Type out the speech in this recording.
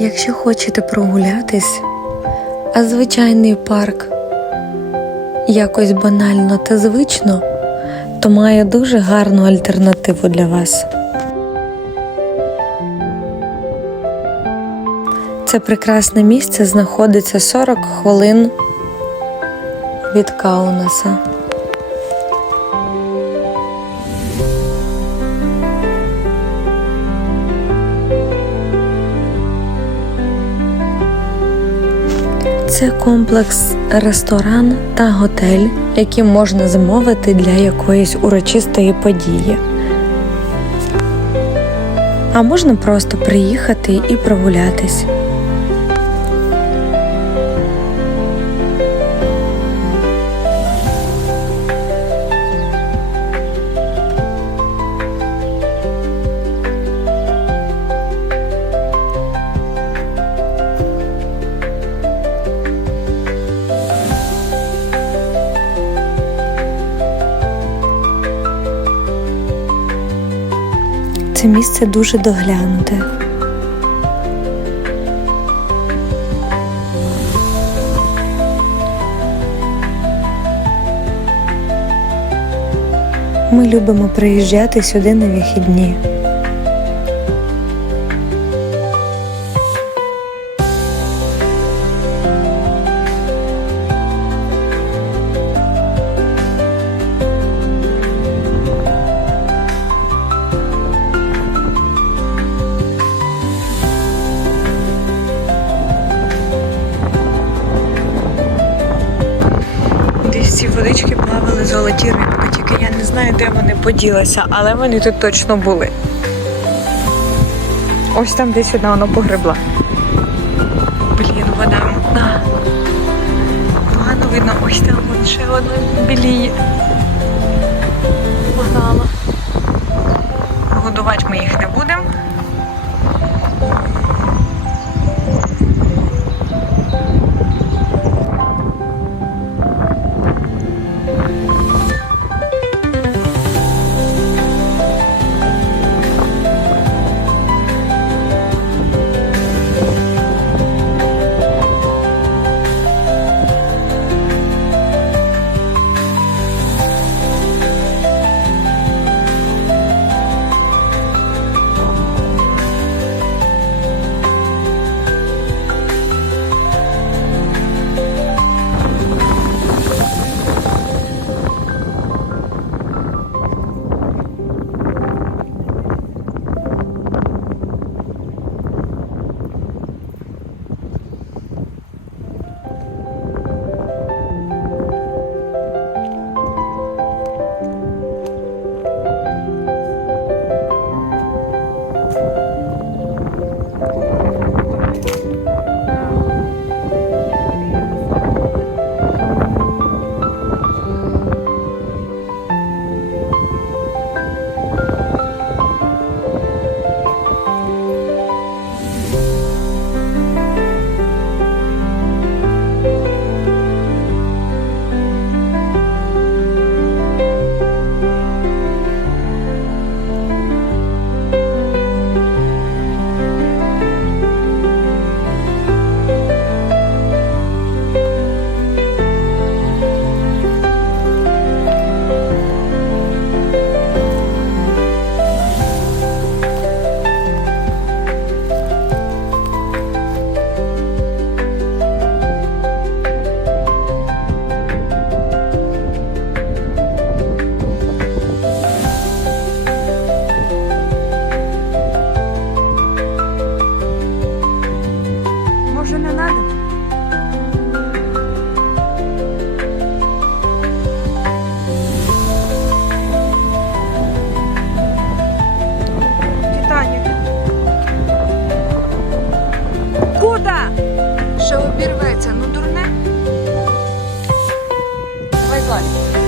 Якщо хочете прогулятись, а звичайний парк якось банально та звично, то має дуже гарну альтернативу для вас. Це прекрасне місце знаходиться 40 хвилин від Каунаса. Це комплекс ресторан та готель, які можна замовити для якоїсь урочистої події. А можна просто приїхати і прогулятись. Це місце дуже доглянуте. Ми любимо приїжджати сюди на вихідні. Водички плавали золоті рибки, тільки я не знаю, де вони поділися, але вони тут точно були. Ось там десь одна воно погребла. Блін, вода. Погано видно, ось там вон ще одна біліє. Погнала. Годувати ми їх не будемо, ще обірветься, ну дурне. Давай, Клаві.